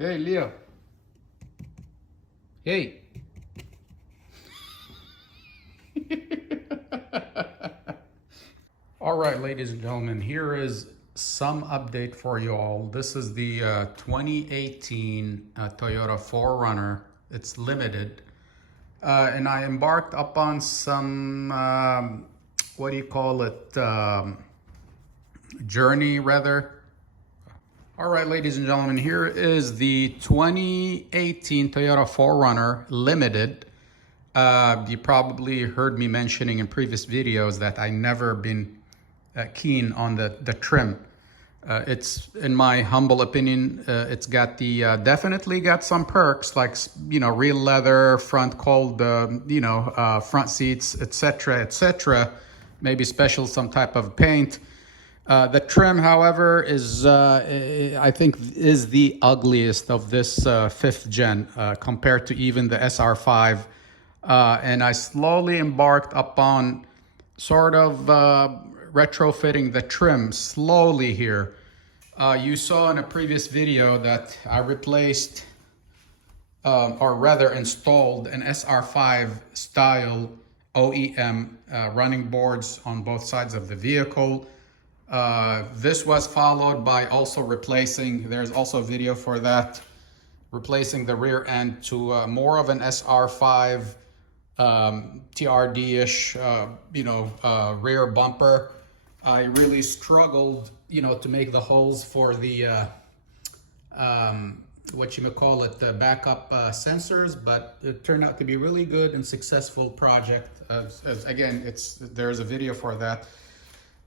Hey, Leo. Hey. All right, ladies and gentlemen, here is some update for you all. This is the 2018 Toyota 4Runner. It's limited. And I embarked upon some, what do you call it, journey rather. All right, ladies and gentlemen, here is the 2018 Toyota 4Runner Limited. You probably heard me mentioning in previous videos that I never been keen on the trim. It's, in my humble opinion, it's got the definitely got some perks like, you know, real leather, front cold, front seats, etc., etc. Maybe special some type of paint. The trim, however, is I think is the ugliest of this 5th gen compared to even the SR5. And I slowly embarked upon sort of retrofitting the trim slowly here. You saw in a previous video that I replaced, or rather installed, an SR5 style OEM running boards on both sides of the vehicle. This was followed by also replacing, there's also a video for that, replacing the rear end to more of an SR5 TRD-ish, rear bumper. I really struggled, to make the holes for the, the backup sensors, but it turned out to be a really good and successful project. Again, there's a video for that.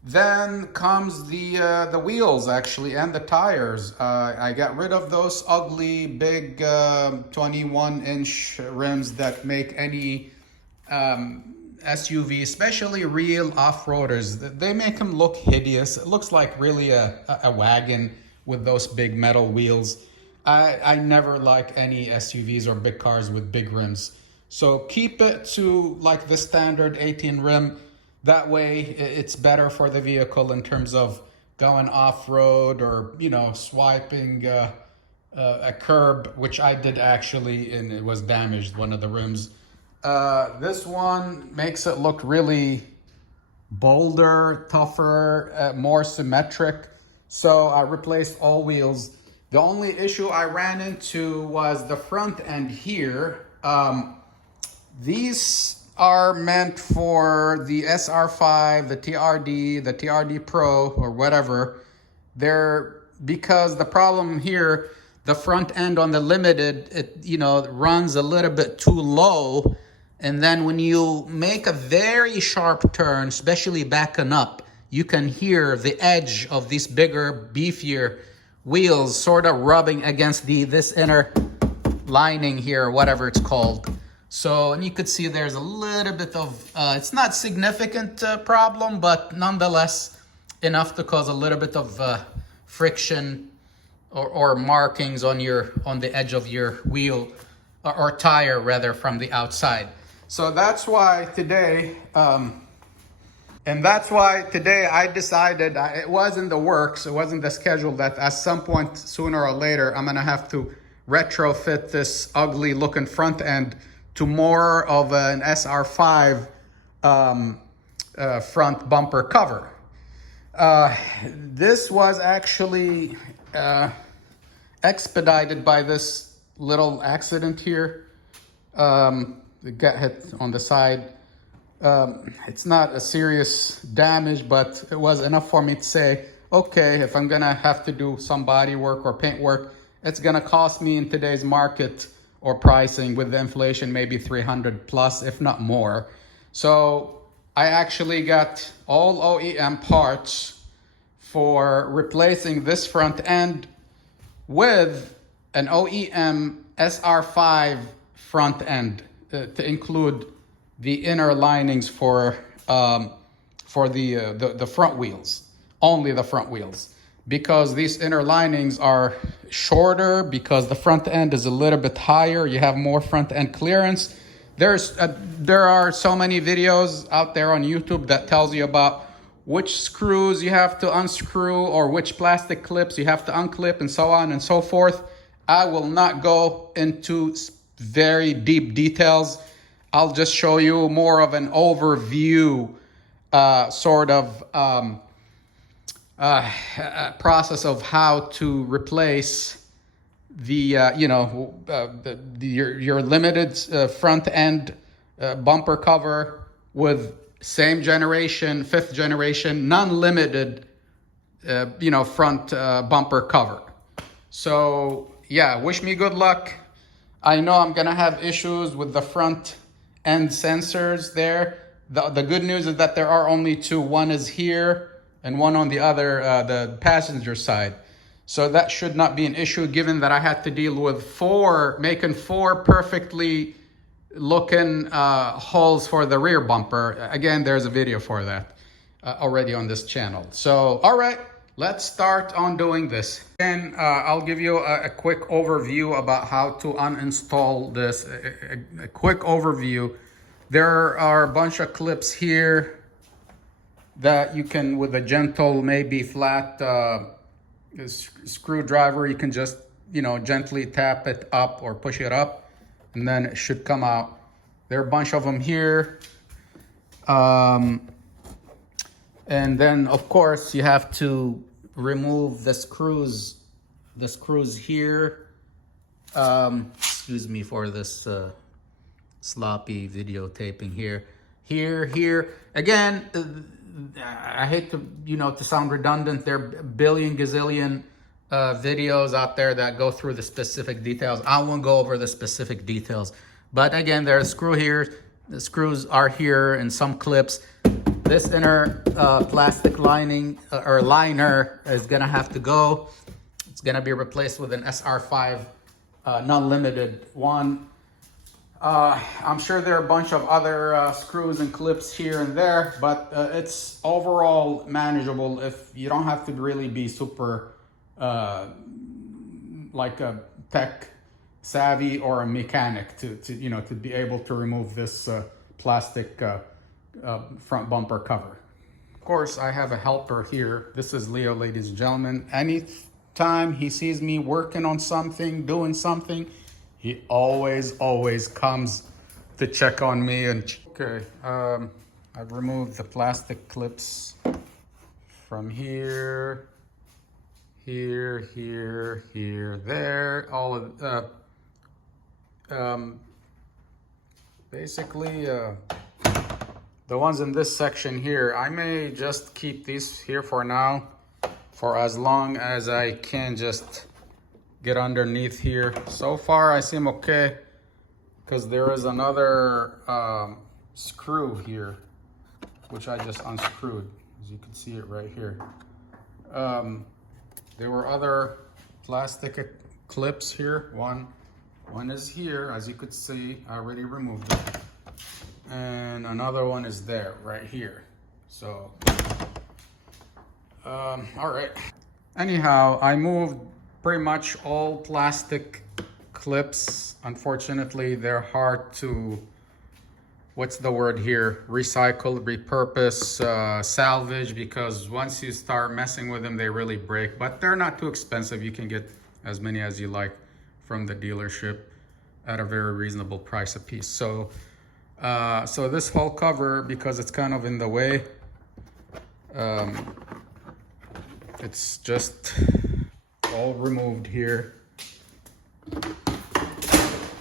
Then comes the wheels actually and the tires. I got rid of those ugly big 21-inch rims that make any SUV, especially real off-roaders. They make them look hideous. It looks like really a wagon with those big metal wheels. I never like any SUVs or big cars with big rims. So keep it to like the standard 18 rim. That way it's better for the vehicle in terms of going off-road or, swiping a curb, which I did actually, and it was damaged, one of the rims. This one makes it look really bolder, tougher, more symmetric. So I replaced all wheels. The only issue I ran into was the front end here. These are meant for the SR5, the TRD Pro, or whatever. Because the problem here, the front end on the Limited, it runs a little bit too low. And then when you make a very sharp turn, especially backing up, you can hear the edge of these bigger, beefier wheels sort of rubbing against this inner lining here, whatever it's called. So, and you could see there's a little bit of, it's not significant problem, but nonetheless enough to cause a little bit of friction or markings on the edge of your wheel or tire rather from the outside. So that's why today, I decided, it was in the works, it wasn't the schedule, that at some point sooner or later I'm gonna have to retrofit this ugly looking front end to more of an SR5 front bumper cover. This was actually expedited by this little accident here. It got hit on the side. It's not a serious damage, but it was enough for me to say, okay, if I'm gonna have to do some body work or paint work, it's gonna cost me in today's market or pricing with the inflation, maybe 300 plus, if not more. So I actually got all OEM parts for replacing this front end with an OEM SR5 front end to include the inner linings for the front wheels, only the front wheels. Because these inner linings are shorter, because the front end is a little bit higher, you have more front end clearance. There are so many videos out there on YouTube that tells you about which screws you have to unscrew or which plastic clips you have to unclip and so on and so forth. I will not go into very deep details. I'll just show you more of an overview process of how to replace the your limited front end bumper cover with same generation, 5th generation, non-limited front bumper cover. So yeah, wish me good luck. I know I'm gonna have issues with the front end sensors there. The good news is that there are only two. One is here and one on the other, the passenger side. So that should not be an issue, given that I had to deal with making four perfectly looking holes for the rear bumper. Again, there's a video for that already on this channel. So, all right, let's start on doing this. And I'll give you a quick overview about how to uninstall this. A quick overview. There are a bunch of clips here that you can, with a gentle, maybe flat screwdriver, you can just, gently tap it up or push it up, and then it should come out. There are a bunch of them here. And then, of course, you have to remove the screws here. Excuse me for this sloppy videotaping here. Here. Again, I hate to, to sound redundant. There are a billion gazillion videos out there that go through the specific details. I won't go over the specific details. But again, there's a screw here. The screws are here in some clips. This inner plastic lining or liner is gonna have to go. It's gonna be replaced with an SR5 non-limited one. I'm sure there are a bunch of other screws and clips here and there, but it's overall manageable if you don't have to really be super like a tech savvy or a mechanic to be able to remove this plastic front bumper cover. Of course, I have a helper here. This is Leo, ladies and gentlemen. Anytime he sees me working on something, doing something, he always comes to check on me. Okay, I've removed the plastic clips from here, there. All of basically the ones in this section here. I may just keep these here for now, for as long as I can just get underneath here. So far I seem okay, because there is another screw here which I just unscrewed, as you can see it right here. There were other plastic clips here. One is here, as you could see. I already removed it, and another one is there right here. So all right, anyhow, I moved pretty much all plastic clips. Unfortunately, they're hard to, what's the word here, recycle, repurpose, salvage, because once you start messing with them, they really break. But they're not too expensive. You can get as many as you like from the dealership at a very reasonable price a piece. So so this whole cover, because it's kind of in the way, it's just all removed here.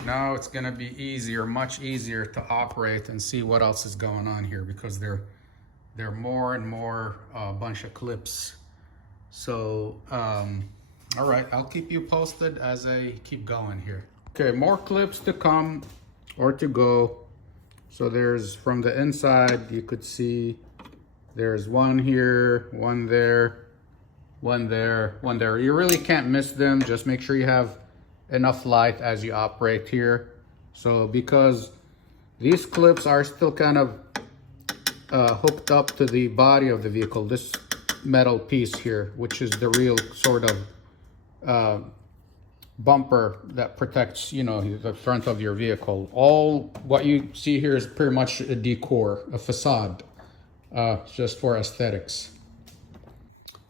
Now it's gonna be easier, much easier to operate and see what else is going on here, because there are more and more bunch of clips. So all right, I'll keep you posted as I keep going here. Okay, more clips to come or to go. So there's, from the inside, you could see there's one here, one there, one there, one there. You really can't miss them. Just make sure you have enough light as you operate here. So because these clips are still kind of hooked up to the body of the vehicle, this metal piece here, which is the real sort of bumper that protects, the front of your vehicle. All what you see here is pretty much a decor, a facade, just for aesthetics.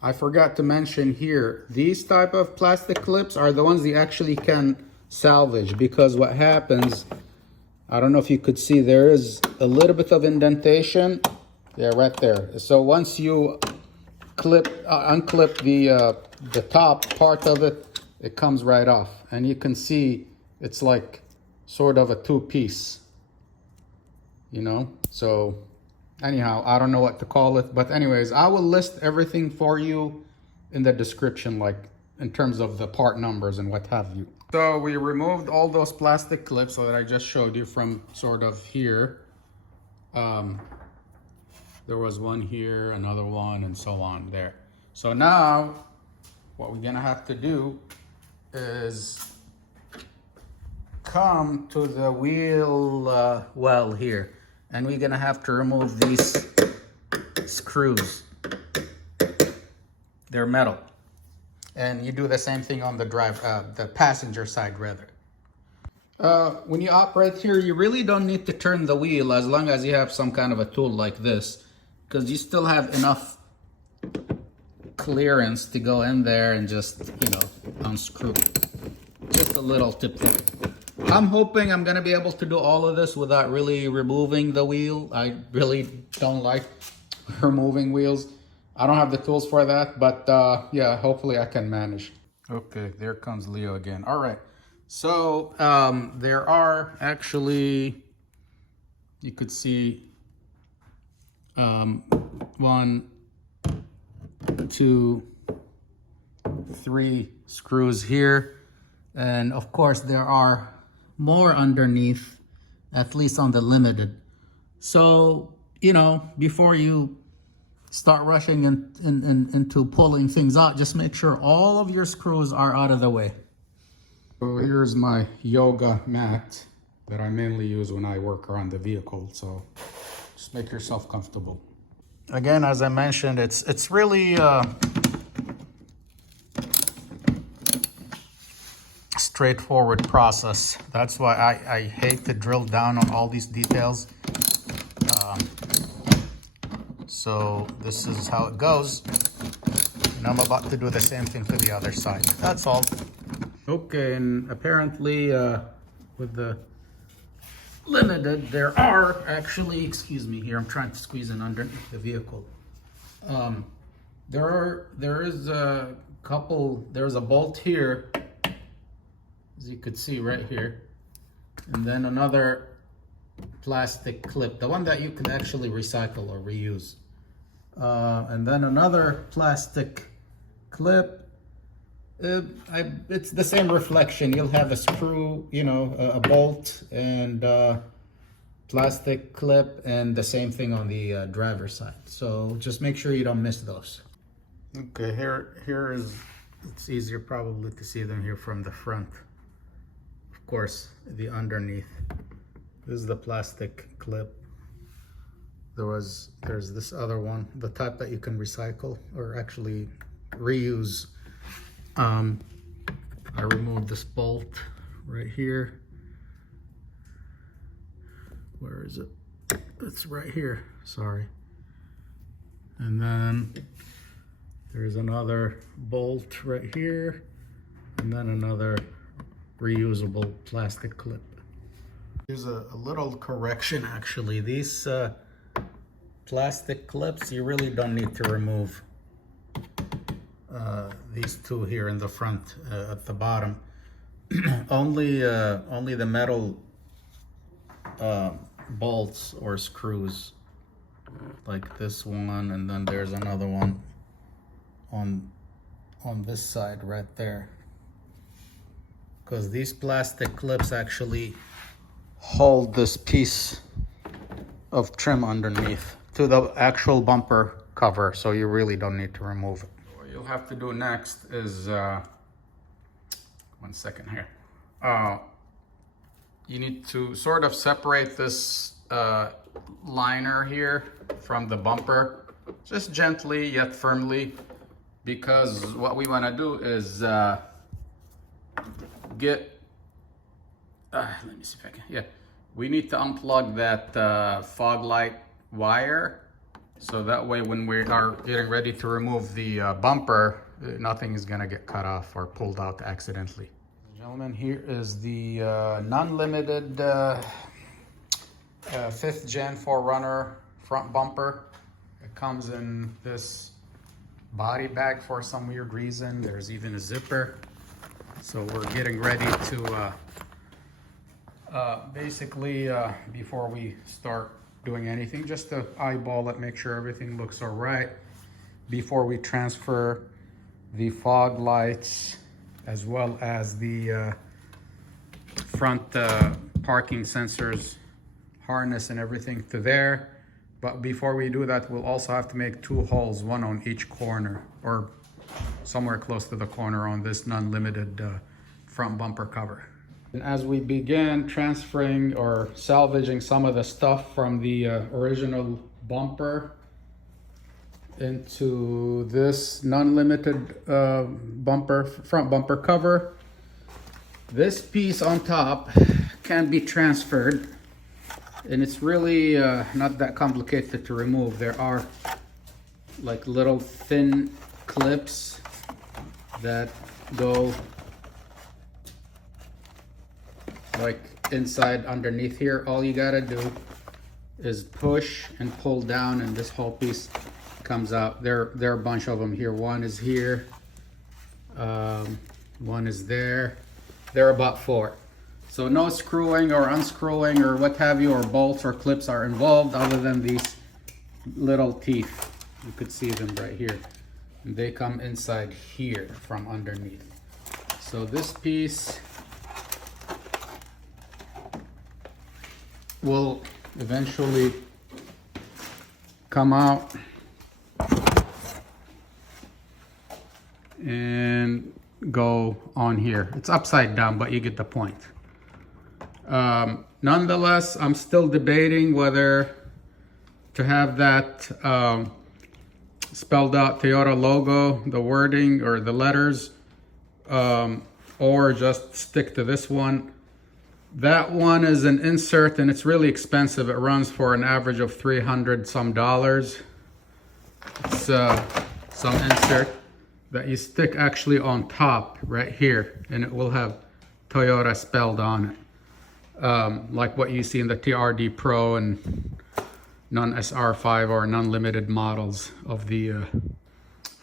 I forgot to mention here, these type of plastic clips are the ones you actually can salvage, because what happens, I don't know if you could see, there is a little bit of indentation. Yeah, right there. So once you unclip the top part of it, it comes right off. And you can see it's like sort of a two-piece, you know? So anyhow, I don't know what to call it, but anyways, I will list everything for you in the description, like in terms of the part numbers and what have you. So we removed all those plastic clips that I just showed you from sort of here. There was one here, another one, and so on there. So now what we're gonna have to do is come to the wheel well here, and we're gonna have to remove these screws. They're metal, and you do the same thing on the passenger side rather. When you operate here, you really don't need to turn the wheel as long as you have some kind of a tool like this, because you still have enough clearance to go in there and just, you know, unscrew. Just a little tip there. I'm hoping I'm gonna be able to do all of this without really removing the wheel. I really don't like removing wheels. I don't have the tools for that, but yeah, hopefully I can manage. Okay, there comes Leo again. All right, so there are actually, you could see 1, 2, 3 screws here, and of course there are more underneath, at least on the limited. So, you know, before you start rushing into pulling things out, just make sure all of your screws are out of the way. So here's my yoga mat that I mainly use when I work around the vehicle, so just make yourself comfortable. Again, as I mentioned, it's really straightforward process. That's why I hate to drill down on all these details. So this is how it goes, and I'm about to do the same thing to the other side. That's all. Okay, and apparently with the limited, there are actually, excuse me here, I'm trying to squeeze in underneath the vehicle. There is a couple, there's a bolt here, as you could see right here, and then another plastic clip, the one that you can actually recycle or reuse, and then another plastic clip. It's the same reflection. You'll have a screw, you know, a bolt and plastic clip, and the same thing on the driver's side. So just make sure you don't miss those. Okay, here is, it's easier probably to see them here from the front. Of course, the underneath. This is the plastic clip. There's this other one, the type that you can recycle or actually reuse. I removed this bolt right here. Where is it? It's right here, sorry. And then there's another bolt right here, and then another reusable plastic clip. Here's a little correction actually. These plastic clips, you really don't need to remove these two here in the front at the bottom. only the metal bolts or screws, like this one, and then there's another one on this side right there, because these plastic clips actually hold this piece of trim underneath to the actual bumper cover, so you really don't need to remove it. What you'll have to do next is, 1 second here. You need to sort of separate this liner here from the bumper, just gently yet firmly, because what we want to do is let me see if I can, yeah. We need to unplug that fog light wire So that way when we are getting ready to remove the bumper, nothing is gonna get cut off or pulled out accidentally. Gentlemen, here is the non-limited 5th gen 4Runner front bumper. It comes in this body bag for some weird reason. There's even a zipper. So we're getting ready to basically before we start doing anything, just to eyeball it, make sure everything looks all right before we transfer the fog lights as well as the front parking sensors harness and everything to there. But before we do that, we'll also have to make 2 holes, one on each corner or somewhere close to the corner on this non-limited front bumper cover. And as we begin transferring or salvaging some of the stuff from the original bumper into this non-limited bumper, front bumper cover, this piece on top can be transferred, and it's really not that complicated to remove. There are like little thin clips that go like inside underneath here. All you gotta do is push and pull down and this whole piece comes out. There are a bunch of them here. One is here, one is there. There are about 4. So no screwing or unscrewing or what have you, or bolts or clips are involved other than these little teeth. You could see them right here. And they come inside here from underneath. So this piece will eventually come out and go on here. It's upside down, but you get the point. Nonetheless, I'm still debating whether to have that spelled out Toyota logo, the wording or the letters, or just stick to this one. That one is an insert and it's really expensive. It runs for an average of $300 some. It's some insert that you stick actually on top right here, and it will have Toyota spelled on it. Like what you see in the TRD Pro and non-SR5 or non-limited models of the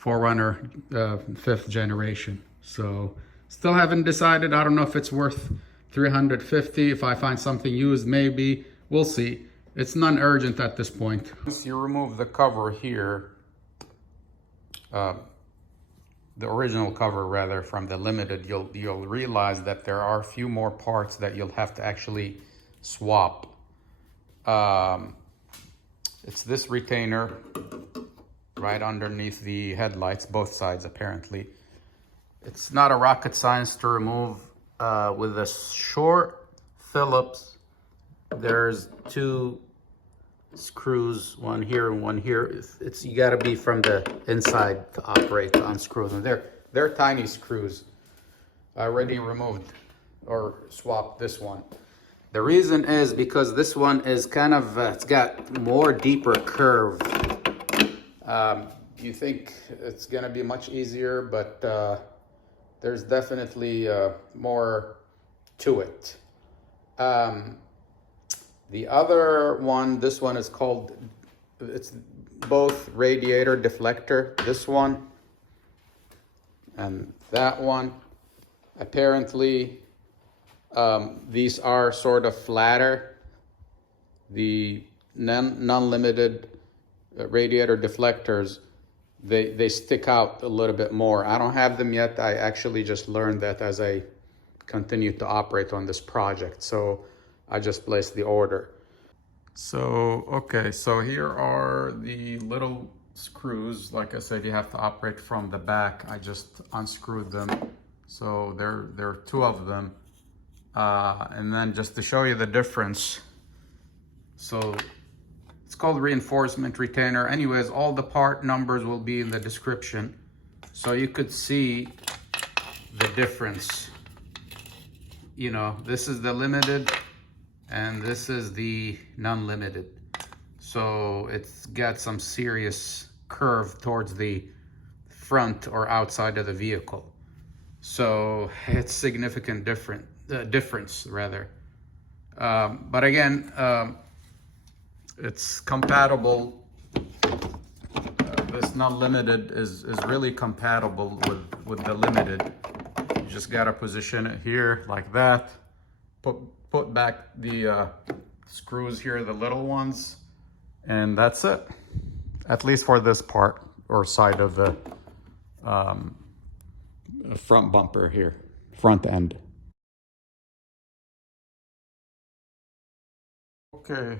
4Runner 5th generation. So still haven't decided. I don't know if it's worth $350. If I find something used, maybe. We'll see. It's non-urgent at this point. Once you remove the cover here, the original cover rather, from the limited, you'll realize that there are a few more parts that you'll have to actually swap. It's this retainer right underneath the headlights, both sides apparently. It's not a rocket science to remove. With a short Phillips, there's 2 screws, one here and one here. You got to be from the inside to operate to unscrew them. They're tiny screws. I already removed or swapped this one. The reason is because this one is kind of it's got more deeper curve. You think it's gonna be much easier, but there's definitely more to it. The other one, this one is called, it's both Radiator, Deflector, this one and that one. Apparently, these are sort of flatter. The non-limited Radiator deflectors, they stick out a little bit more. I don't have them yet. I actually just learned that as I continue to operate on this project. So I just placed the order. So, okay, so here are the little screws. Like I said, you have to operate from the back. I just unscrewed them. So there are 2 of them. And then just to show you the difference. So it's called reinforcement retainer. Anyways, all the part numbers will be in the description. So you could see the difference. You know, this is the limited and this is the non-limited. So it's got some serious curve towards the front or outside of the vehicle. So it's significant difference rather. But again, it's compatible. This not limited is really compatible with the limited. You just gotta position it here like that. Put back the screws here, the little ones, and that's it. At least for this part or side of the front bumper here, front end. Okay,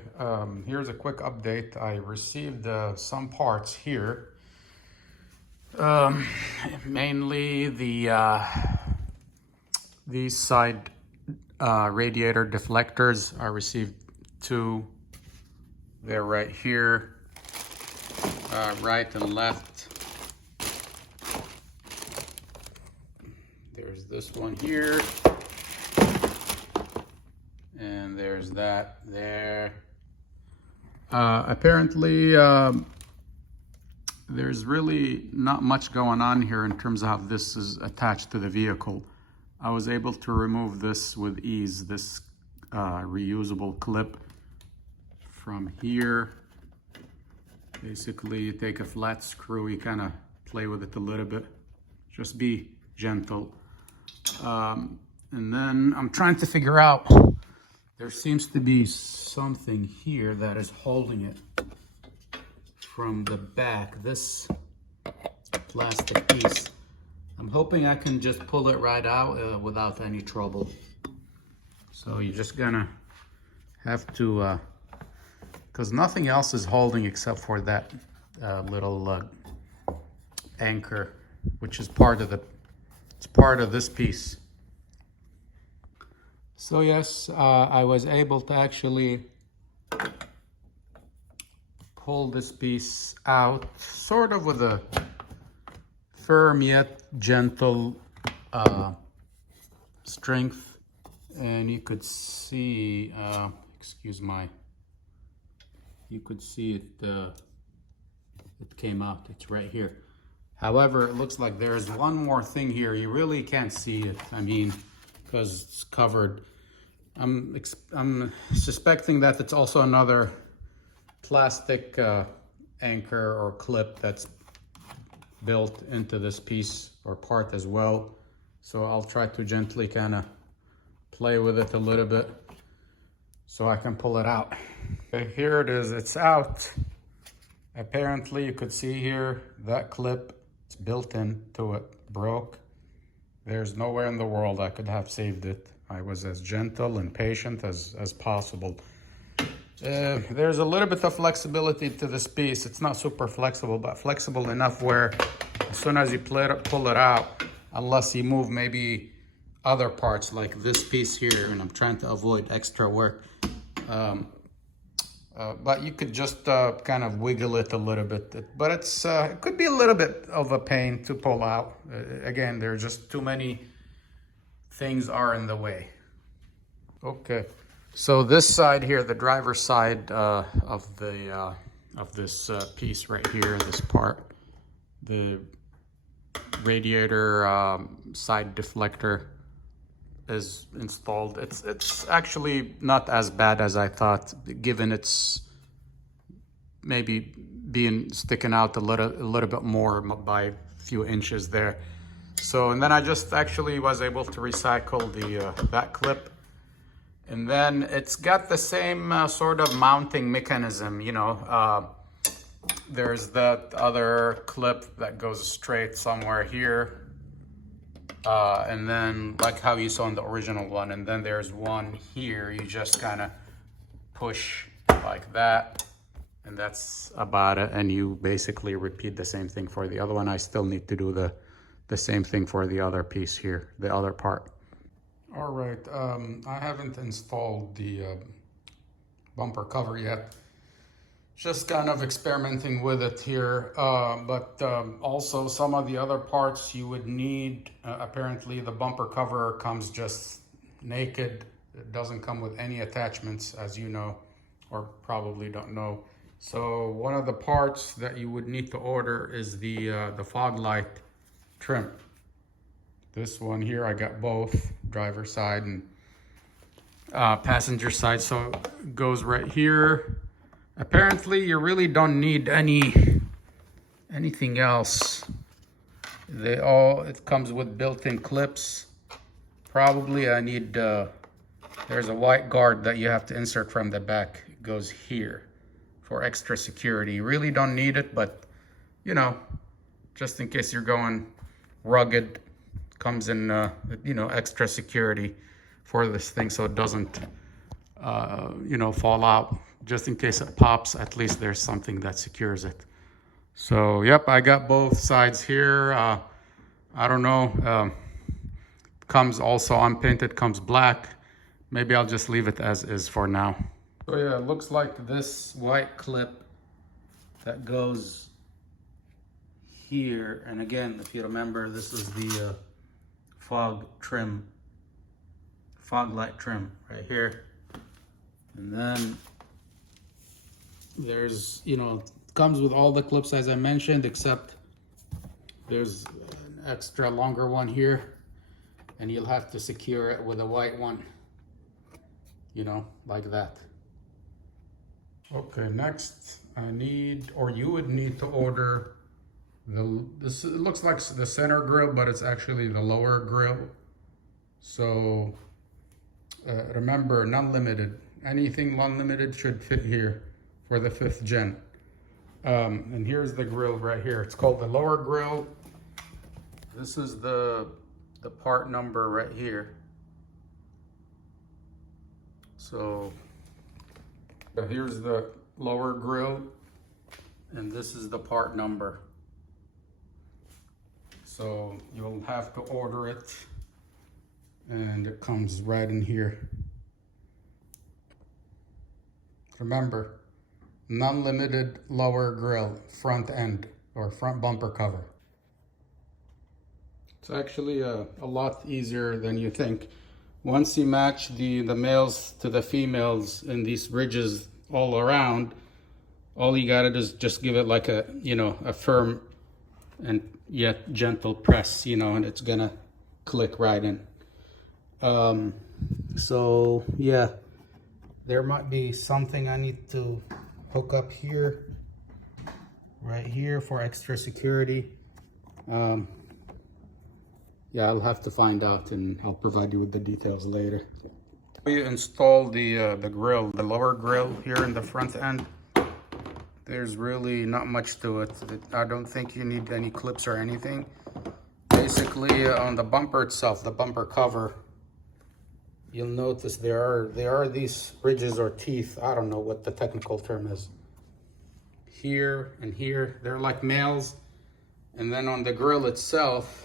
here's a quick update. I received some parts here. Mainly these side radiator deflectors. I received two. They're right here, right and left. There's this one here. And there's that there. Apparently, there's really not much going on here in terms of how this is attached to the vehicle. I was able to remove this with ease, this reusable clip from here. Basically, you take a flat screw, you kind of play with it a little bit. Just be gentle. And then I'm trying to figure out, there seems to be something here that is holding it from the back, this plastic piece. I'm hoping I can just pull it right out without any trouble. So you're just gonna have to, because nothing else is holding except for that little anchor, which is part of it's part of this piece. So yes, I was able to actually pull this piece out, sort of with a firm yet gentle strength. And you could see, you could see it came out, it's right here. However, it looks like there's one more thing here. You really can't see it, I mean, because it's covered. I'm suspecting that it's also another plastic anchor or clip that's built into this piece or part as well. So I'll try to gently kind of play with it a little bit so I can pull it out. Okay, here it is, it's out. Apparently you could see here that clip, it's built into it, broke. There's nowhere in the world I could have saved it. I was as gentle and patient as possible. There's a little bit of flexibility to this piece. It's not super flexible, but flexible enough where as soon as you pull it out, unless you move maybe other parts like this piece here, and I'm trying to avoid extra work, but you could just kind of wiggle it a little bit. But it could be a little bit of a pain to pull out. Again, there are just too many things are in the way. Okay, so this side here, the driver's side of this piece right here, this part, the radiator side deflector is installed. It's actually not as bad as I thought, given it's maybe sticking out a little bit more by a few inches there. So, and then I just actually was able to recycle that clip. And then it's got the same sort of mounting mechanism, you know. There's that other clip that goes straight somewhere here. And then like how you saw in the original one. And then there's one here, you just kind of push like that. And that's about it. And you basically repeat the same thing for the other one. I still need to do the same thing for the other piece here, the other part. All right, I haven't installed the bumper cover yet. Just kind of experimenting with it here, but also some of the other parts you would need. Apparently the bumper cover comes just naked. It doesn't come with any attachments, as you know, or probably don't know. So one of the parts that you would need to order is the fog light trim. This one here, I got both driver side and passenger side. So it goes right here. Apparently you really don't need anything else. It comes with built-in clips. Probably I need, there's a white guard that you have to insert from the back. It goes here for extra security. You really don't need it, but you know, just in case you're going rugged, comes in, you know, extra security for this thing so it doesn't, you know, fall out. Just in case it pops, at least there's something that secures it. So, yep, I got both sides here. I don't know. Comes also unpainted, comes black. Maybe I'll just leave it as is for now. So yeah, it looks like this white clip that goes here. And again, if you remember, this is the fog light trim right here. And then there's, you know, comes with all the clips as I mentioned, except there's an extra longer one here, and you'll have to secure it with a white one, you know, like that. Okay, next I need, or you would need to order this. It looks like the center grill, but it's actually the lower grill. So remember, non-limited. Anything non-limited should fit here for the 5th gen. And here's the grill right here. It's called the lower grill. This is the part number right here. So here's the lower grill, and this is the part number. So you'll have to order it, and it comes right in here. Remember, non-limited lower grill, front end or front bumper cover. It's actually a lot easier than you think. Once you match the males to the females in these ridges all around, all you gotta do is just give it like a, you know, a firm and yet gentle press, you know, and it's gonna click right in. So yeah, there might be something I need to hook up here, right here for extra security. Yeah, I'll have to find out and I'll provide you with the details later. We install the grill, the lower grill here in the front end. There's really not much to it. I don't think you need any clips or anything. Basically, on the bumper itself, the bumper cover, you'll notice there are these ridges or teeth. I don't know what the technical term is. Here and here, they're like nails. And then on the grill itself,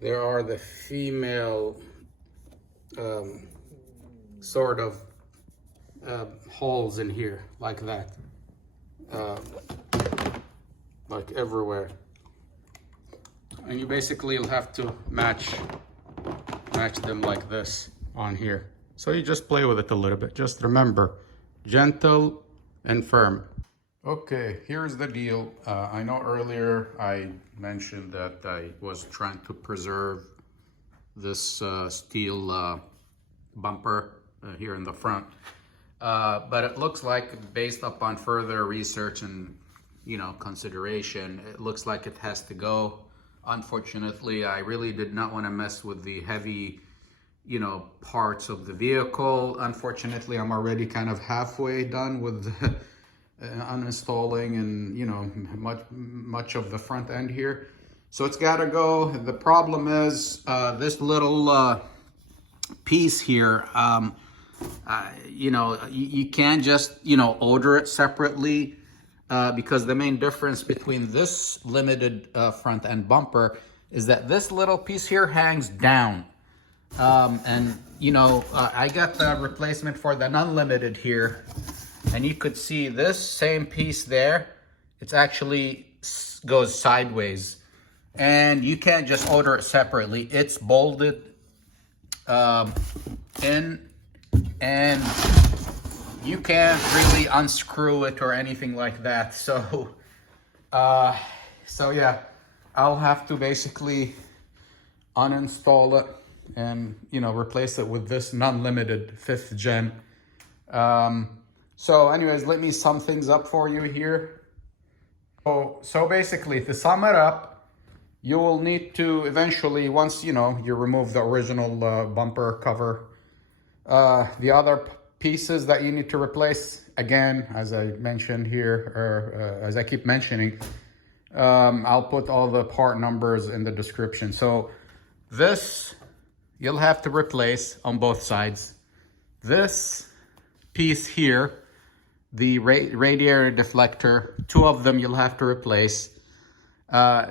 there are the female sort of holes in here, like that, like everywhere. And you basically will have to match them like this on here. So you just play with it a little bit. Just remember, gentle and firm. Okay, here's the deal. I know earlier I mentioned that I was trying to preserve this steel bumper here in the front. But it looks like, based upon further research and, you know, consideration, it looks like it has to go. Unfortunately, I really did not want to mess with the heavy, you know, parts of the vehicle. Unfortunately, I'm already kind of halfway done with uninstalling and, you know, much of the front end here. So it's got to go. The problem is this little piece here, you know, you can't just, you know, order it separately because the main difference between this limited front end bumper is that this little piece here hangs down. And, you know, I got the replacement for the non-limited here. And you could see this same piece there, it's actually goes sideways. And you can't just order it separately. It's bolted in, and you can't really unscrew it or anything like that. So yeah, I'll have to basically uninstall it and, you know, replace it with this non-limited 5th gen. So anyways, let me sum things up for you here. So basically, to sum it up, you will need to eventually, once, you know, you remove the original bumper cover, the other pieces that you need to replace, again, as I mentioned here, or as I keep mentioning, I'll put all the part numbers in the description. So this, you'll have to replace on both sides. This piece here, the radiator deflector, 2 of them you'll have to replace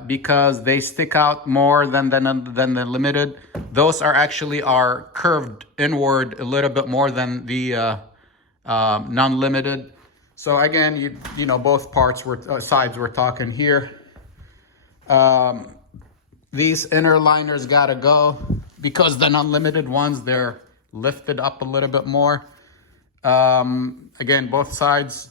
because they stick out more than the limited. Those are actually curved inward a little bit more than the non-limited. So again, you know, both parts were sides we're talking here. These inner liners gotta go because the non-limited ones, they're lifted up a little bit more. Again, both sides.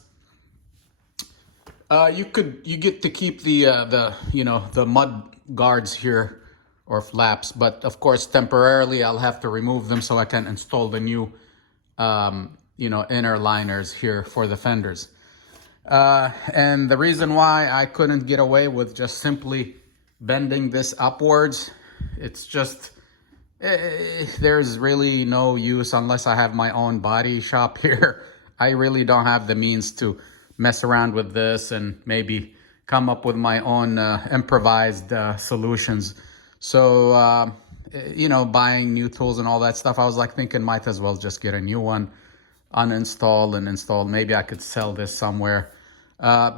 You get to keep the you know, the mud guards here or flaps, but of course temporarily I'll have to remove them so I can install the new you know, inner liners here for the fenders. And the reason why I couldn't get away with just simply bending this upwards, it's just there's really no use unless I have my own body shop here. I really don't have the means to mess around with this and maybe come up with my own improvised solutions. So you know, buying new tools and all that stuff, I was like thinking might as well just get a new one, uninstall and install. Maybe I could sell this somewhere.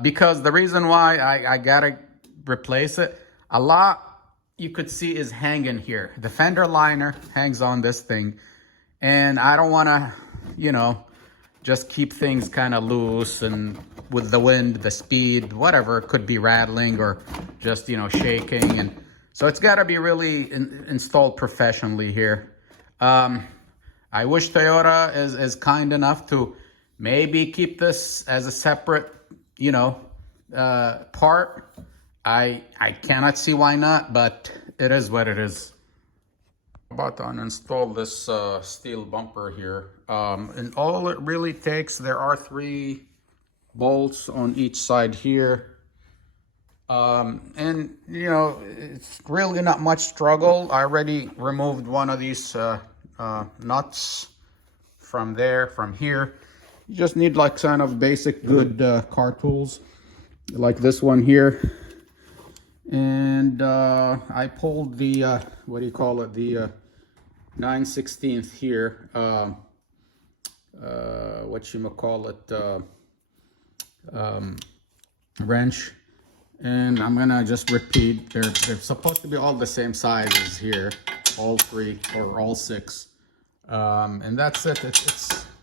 Because the reason why I gotta replace it, a lot you could see is hanging here. The fender liner hangs on this thing, and I don't want to, you know, just keep things kind of loose, and with the wind, the speed, whatever, it could be rattling or just, you know, shaking. And so it's got to be really installed professionally here. I wish Toyota is kind enough to maybe keep this as a separate, you know, part. I cannot see why not, but it is what it is. About to uninstall this steel bumper here. And all it really takes, there are 3 bolts on each side here. And, you know, it's really not much struggle. I already removed one of these nuts from here. You just need like kind of basic good car tools like this one here. And I pulled the what do you call it, the 9/16 here, whatchamacallit, wrench, and I'm gonna just repeat. They're supposed to be all the same sizes here, all 3 or all 6, and that's it.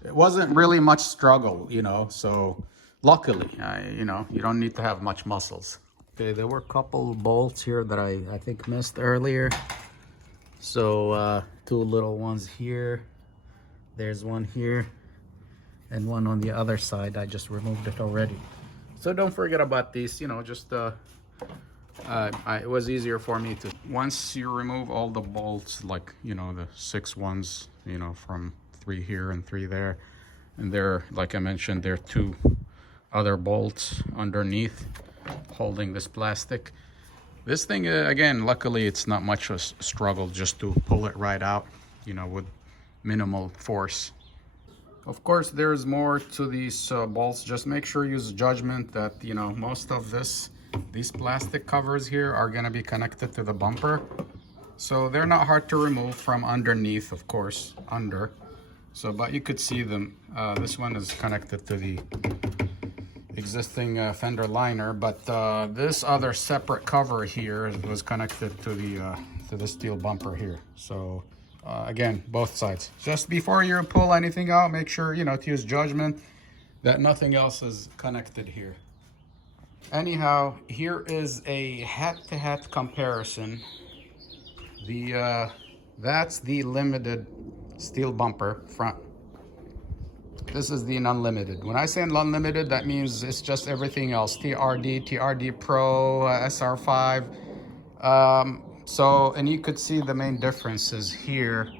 It wasn't really much struggle, you know, so luckily, you know, you don't need to have much muscles. Okay, there were a couple bolts here that I think missed earlier. So 2 little ones here. There's one here and one on the other side. I just removed it already. So don't forget about these, you know, just it was easier for me to, once you remove all the bolts, like, you know, the 6 ones, you know, from 3 here and 3 there. And there, like I mentioned, there are 2 other bolts underneath holding this plastic. This thing, again, luckily it's not much of a struggle just to pull it right out, you know, with minimal force. Of course, there's more to these bolts. Just make sure you use judgment that, you know, most of these plastic covers here are going to be connected to the bumper. So they're not hard to remove from underneath, of course, under. So, but you could see them. This one is connected to the existing fender liner, but this other separate cover here was connected to the steel bumper here. So again, both sides. Just before you pull anything out, make sure, you know, to use judgment that nothing else is connected here. Anyhow, here is a hat-to-hat comparison. That's the limited steel bumper front. This is the unlimited. When I say unlimited, that means it's just everything else. TRD Pro, SR5. And you could see the main differences here.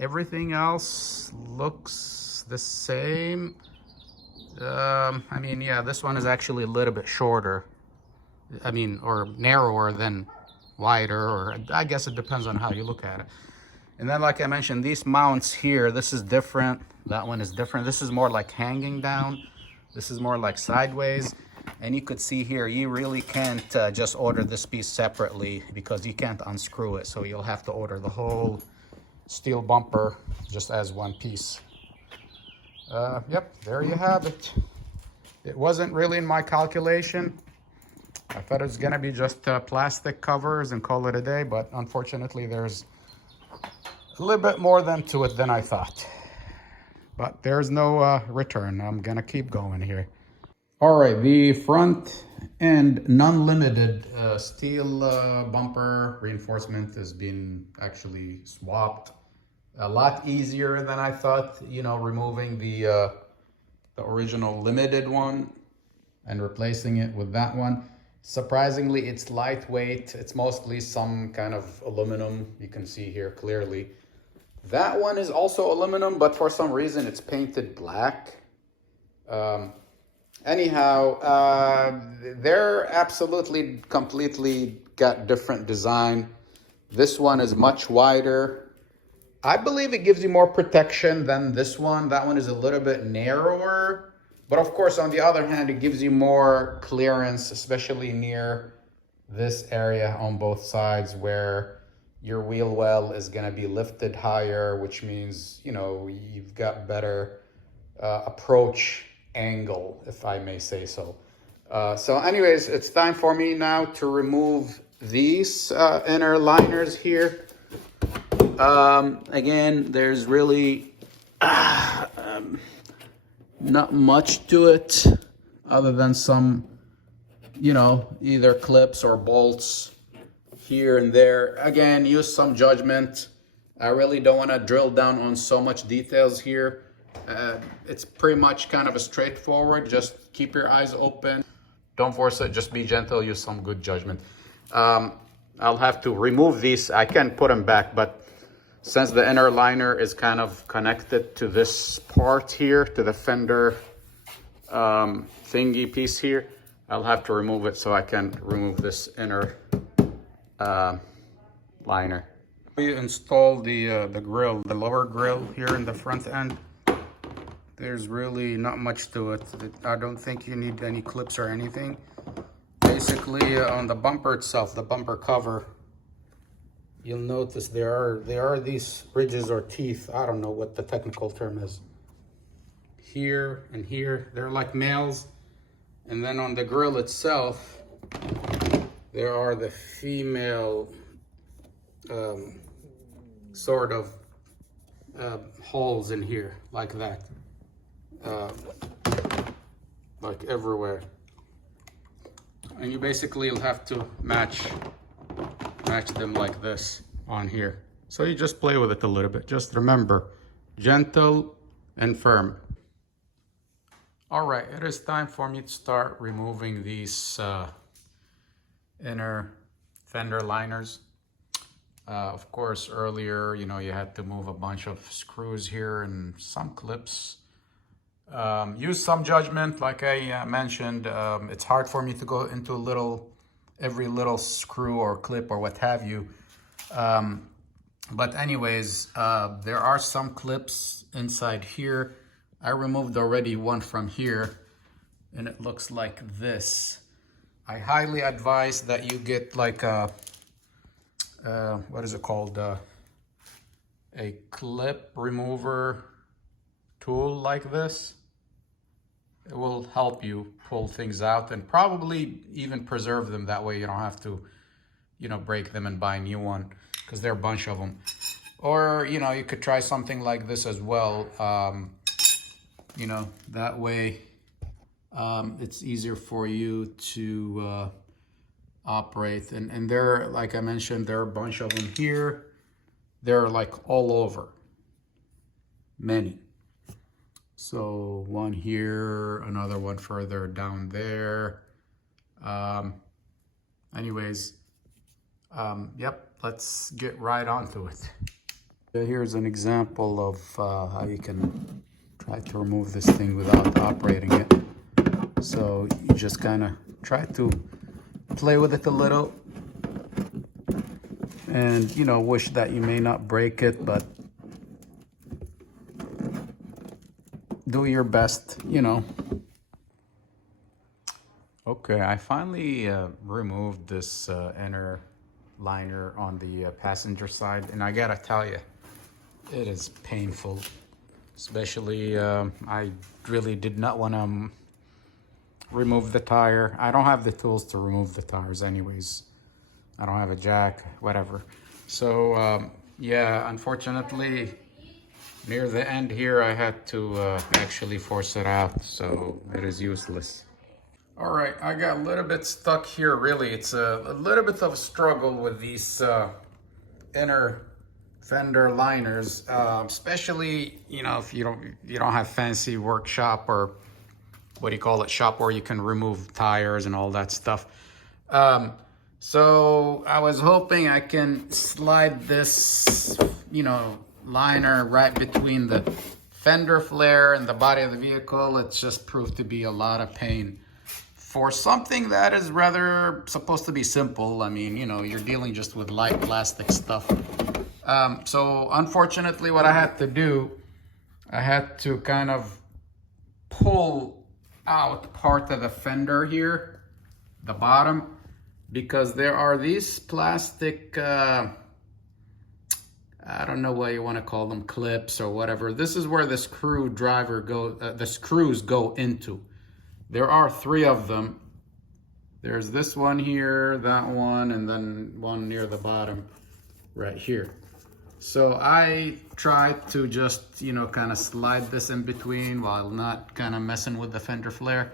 Everything else looks the same. I mean, yeah, this one is actually a little bit shorter. I mean, or narrower than wider, or I guess it depends on how you look at it. And then, like I mentioned, these mounts here, this is different. That one is different. This is more like hanging down. This is more like sideways. And you could see here, you really can't just order this piece separately because you can't unscrew it. So you'll have to order the whole steel bumper just as one piece. Yep, there you have it. It wasn't really in my calculation. I thought it was gonna be just plastic covers and call it a day, but unfortunately there's a little bit more to it than I thought. But there's no return. I'm gonna keep going here. All right, the front end non-limited steel bumper reinforcement has been actually swapped. A lot easier than I thought, you know, removing the original limited one and replacing it with that one. Surprisingly, it's lightweight. It's mostly some kind of aluminum. You can see here clearly. That one is also aluminum, but for some reason it's painted black. Anyhow, they're absolutely, completely got different design. This one is much wider. I believe it gives you more protection than this one. That one is a little bit narrower. But of course, on the other hand, it gives you more clearance, especially near this area on both sides where your wheel well is going to be lifted higher, which means, you know, you've got better approach angle, if I may say so. So anyways, it's time for me now to remove these inner liners here. Again, there's really not much to it other than some, you know, either clips or bolts here and there. Again, use some judgment. I really don't want to drill down on so much details here. It's pretty much kind of a straightforward. Just keep your eyes open. Don't force it. Just be gentle. Use some good judgment. I'll have to remove these. I can put them back, but since the inner liner is kind of connected to this part here, to the fender thingy piece here, I'll have to remove it so I can remove this inner liner. We installed the grill, the lower grill here in the front end. There's really not much to it. I don't think you need any clips or anything. Basically, on the bumper itself, the bumper cover, you'll notice there are these ridges or teeth. I don't know what the technical term is. Here and here, they're like nails. And then on the grill itself, there are the female sort of holes in here, like that. Like everywhere. And you basically will have to match them like this on here. So you just play with it a little bit. Just remember, gentle and firm. All right, it is time for me to start removing these inner fender liners. Of course, earlier, you know, you had to move a bunch of screws here and some clips. Use some judgment, like I mentioned. It's hard for me to go into every little screw or clip or what have you. But anyways, there are some clips inside here. I removed already one from here and it looks like this. I highly advise that you get like a, what is it called? A clip remover tool like this. It will help you pull things out and probably even preserve them. That way you don't have to, you know, break them and buy a new one, because there are a bunch of them. Or, you know, you could try something like this as well. You know, that way it's easier for you to operate. And there, like I mentioned, there are a bunch of them here. They're like all over. many. So one here, another one further down there. Anyways, yep, let's get right onto it. Here's an example of how you can try to remove this thing without operating it. So you just kind of try to play with it a little, and you know, wish that you may not break it, but do your best, you know. Okay, I finally removed this inner liner on the passenger side, and I gotta tell you, it is painful. Especially, I really did not want to remove the tire. I don't have the tools to remove the tires anyways. I don't have a jack, whatever. So, yeah, unfortunately, near the end here, I had to actually force it out, so it is useless. All right, I got a little bit stuck here, really. It's a little bit of a struggle with these inner fender liners, especially, you know, if you don't have fancy workshop, or what do you call it, shop where you can remove tires and all that stuff. So I was hoping I can slide this, you know, liner right between the fender flare and the body of the vehicle. It's just proved to be a lot of pain for something that is rather supposed to be simple. I mean, you know, you're dealing just with light plastic stuff. So unfortunately, what I had to do, I had to kind of pull out part of the fender here, the bottom, because there are these plastic, I don't know what you want to call them, clips or whatever. This is where the the screws go into. There are 3 of them. There's this one here, that one, and then one near the bottom right here. So I tried to just, you know, kind of slide this in between while not kind of messing with the fender flare.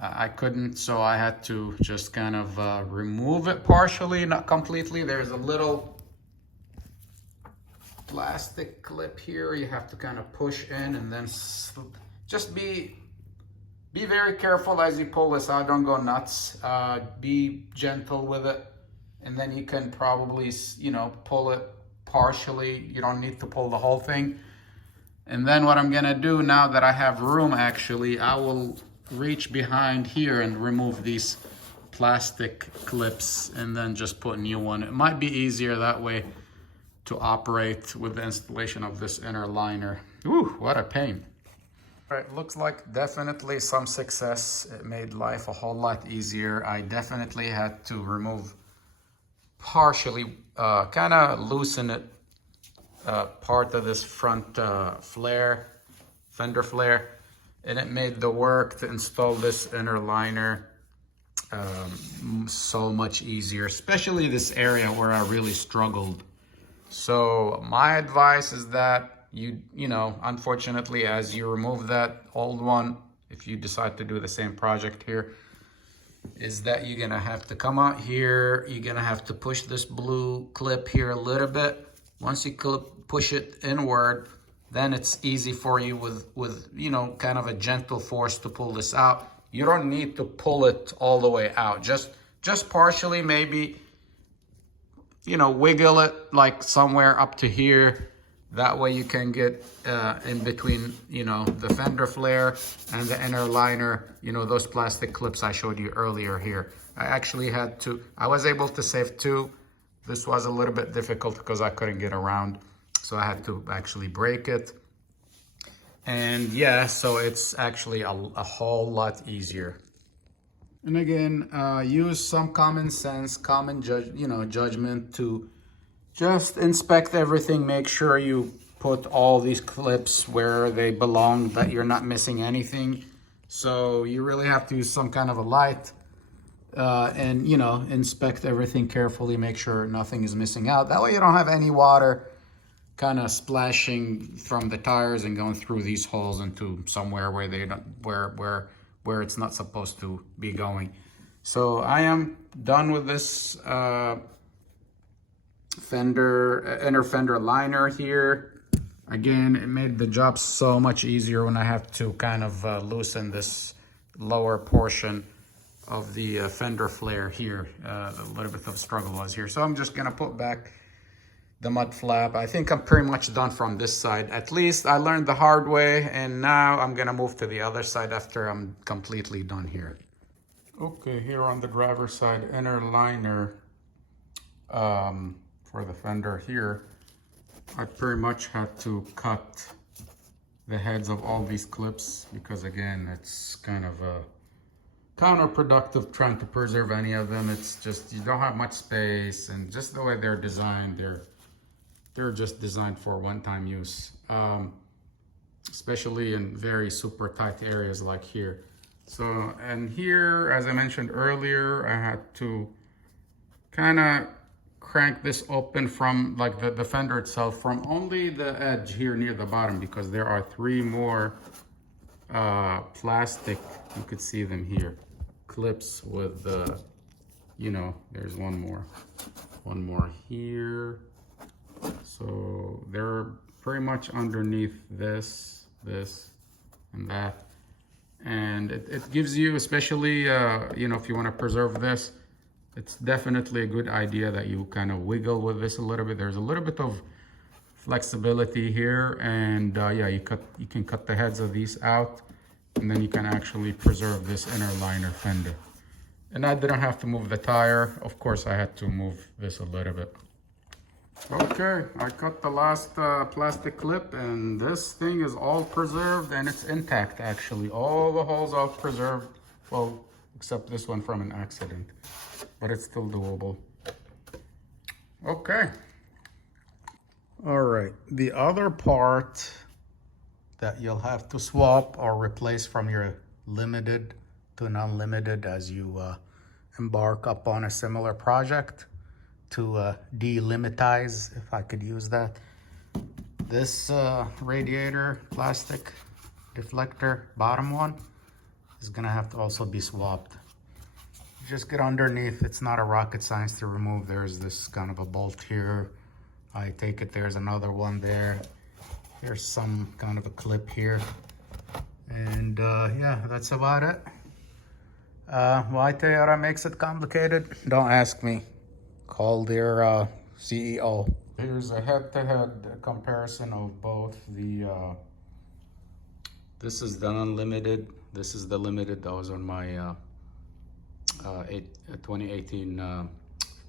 I couldn't, so I had to just kind of remove it partially, not completely. There's a little plastic clip here. You have to kind of push in, and then just be very careful as you pull this out. Don't go nuts. Be gentle with it, and then you can probably, you know, pull it partially. You don't need to pull the whole thing. And then what I'm gonna do, now that I have room, actually, I will reach behind here and remove these plastic clips and then just put a new one. It might be easier that way to operate with the installation of this inner liner. Ooh, what a pain. All right, looks like definitely some success. It made life a whole lot easier. I definitely had to remove partially, kind of loosen it, part of this front fender flare, and it made the work to install this inner liner so much easier, especially this area where I really struggled. So my advice is that you know, unfortunately, as you remove that old one, if you decide to do the same project here, is that you're gonna have to come out here, you're gonna have to push this blue clip here a little bit. Once you push it inward, then it's easy for you with you know, kind of a gentle force to pull this out. You don't need to pull it all the way out, just partially, maybe, you know, wiggle it like somewhere up to here. That way you can get in between, you know, the fender flare and the inner liner, you know, those plastic clips I showed you earlier here. I actually had to, I was able to save 2. This was a little bit difficult because I couldn't get around. So I had to actually break it. And yeah, so it's actually a whole lot easier. And again, use some common sense, judgment to just inspect everything. Make sure you put all these clips where they belong, that you're not missing anything. So you really have to use some kind of a light and, you know, inspect everything carefully, make sure nothing is missing out. That way you don't have any water kind of splashing from the tires and going through these holes into somewhere where they don't, where it's not supposed to be going. So I am done with this inner fender liner here. Again, it made the job so much easier when I have to kind of loosen this lower portion of the fender flare here. A little bit of struggle was here. So I'm just gonna put back the mud flap. I think I'm pretty much done from this side. At least I learned the hard way, and now I'm gonna move to the other side after I'm completely done here. Okay, here on the driver's side, inner liner for the fender here, I pretty much had to cut the heads of all these clips because, again, it's kind of counterproductive trying to preserve any of them. It's just, you don't have much space, and just the way they're designed, they're just designed for one-time use, especially in very super tight areas like here. So, and here, as I mentioned earlier, I had to kind of crank this open from like the fender itself, from only the edge here near the bottom, because there are 3 more plastic, you could see them here, clips with the, you know, there's one more here. So they're pretty much underneath this, and that. And it gives you, especially, you know, if you want to preserve this, it's definitely a good idea that you kind of wiggle with this a little bit. There's a little bit of flexibility here, and yeah, you can cut the heads of these out, and then you can actually preserve this inner liner fender. And I didn't have to move the tire. Of course, I had to move this a little bit. Okay, I cut the last plastic clip, and this thing is all preserved, and it's intact actually. All the holes are preserved, well, except this one from an accident, but it's still doable. Okay. All right, the other part that you'll have to swap or replace from your limited to non-limited as you embark upon a similar project, to delimitize, if I could use that. This radiator plastic deflector, bottom one, is gonna have to also be swapped. Just get underneath, it's not a rocket science to remove. There's this kind of a bolt here. I take it there's another one there. Here's some kind of a clip here. And yeah, that's about it. Why Toyota makes it complicated? Don't ask me. Call their CEO. Here's a head-to-head comparison of both the, this is the unlimited, this is the limited. That was on my 2018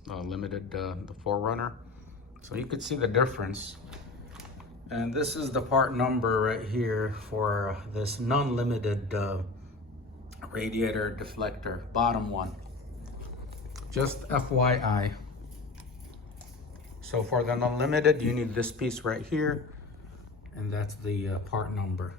limited, the 4Runner. So you could see the difference. And this is the part number right here for this non-limited radiator deflector, bottom one. Just FYI. So for the unlimited, you need this piece right here, and that's the part number.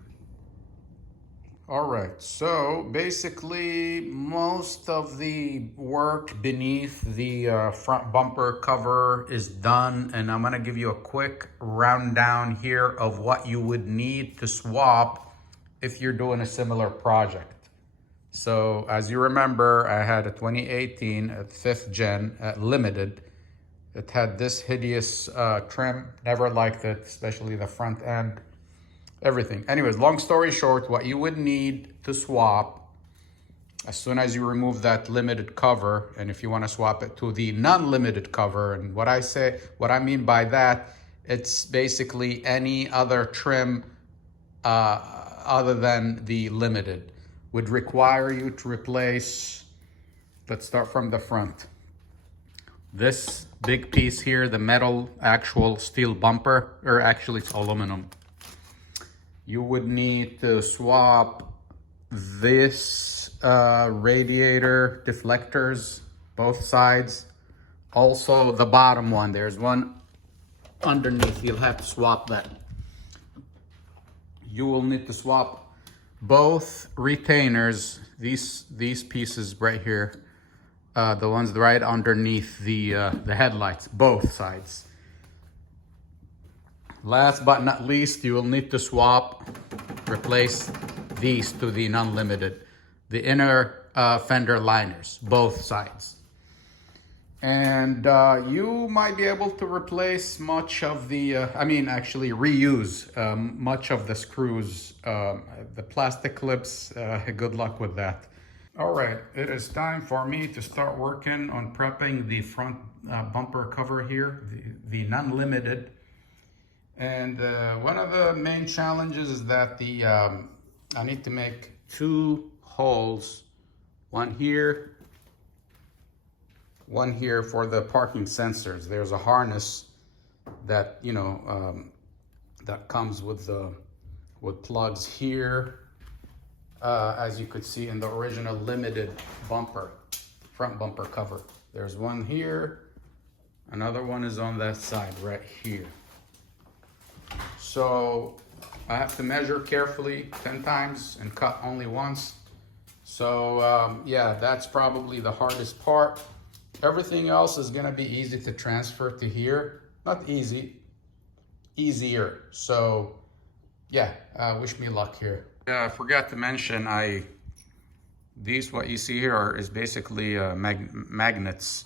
All right, so basically most of the work beneath the front bumper cover is done, and I'm gonna give you a quick rundown here of what you would need to swap if you're doing a similar project. So as you remember, I had a 2018 5th gen limited. It had this hideous trim, never liked it, especially the front end, everything. Anyways, long story short, what you would need to swap, as soon as you remove that limited cover, and if you want to swap it to the non-limited cover, and what I mean by that, it's basically any other trim other than the limited would require you to replace, let's start from the front. This big piece here, the metal actual steel bumper, or actually it's aluminum. You would need to swap this radiator deflectors, both sides. Also the bottom one, there's one underneath, you'll have to swap that. You will need to swap both retainers, these pieces right here, the ones right underneath the headlights, both sides. Last but not least, you will need to swap, replace these to the non-limited, the inner fender liners, both sides. And you might be able to replace much of the, actually reuse much of the screws. The plastic clips, good luck with that. All right, it is time for me to start working on prepping the front bumper cover here, the non-limited. And one of the main challenges is that I need to make 2 holes, one here for the parking sensors. There's a harness that, that comes with plugs here, as you could see in the original limited bumper, front bumper cover. There's one here, another one is on that side right here. So I have to measure carefully 10 times and cut only once. So yeah, that's probably the hardest part. Everything else is gonna be easy to transfer to here. Not easy, easier. So yeah, wish me luck here. Yeah, I forgot to mention, what you see here is basically magnets.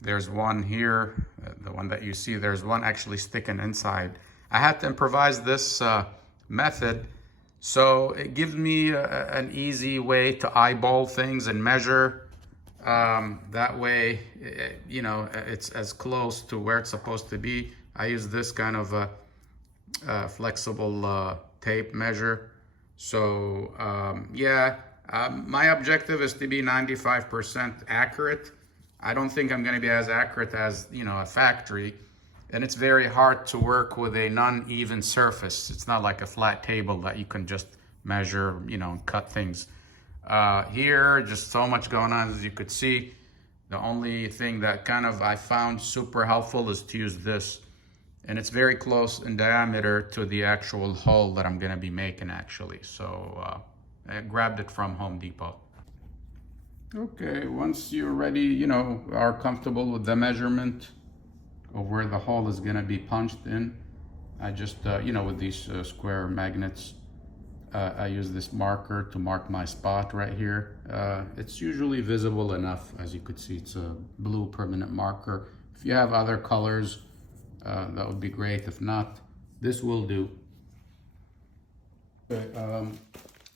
There's one here, the one that you see, there's one actually sticking inside. I had to improvise this method, so it gives me an easy way to eyeball things and measure. That way, it's as close to where it's supposed to be. I use this kind of a flexible tape measure. So yeah, my objective is to be 95% accurate. I don't think I'm going to be as accurate as, a factory. And it's very hard to work with a non-even surface. It's not like a flat table that you can just measure, and cut things. Here, just so much going on, as you could see. The only thing that I found super helpful is to use this. And it's very close in diameter to the actual hole that I'm gonna be making actually. So I grabbed it from Home Depot. Okay, once you're ready, are comfortable with the measurement of where the hole is gonna be punched in, I just, with these square magnets, I use this marker to mark my spot right here. It's usually visible enough, as you could see. It's a blue permanent marker. If you have other colors, that would be great. If not, this will do. Okay,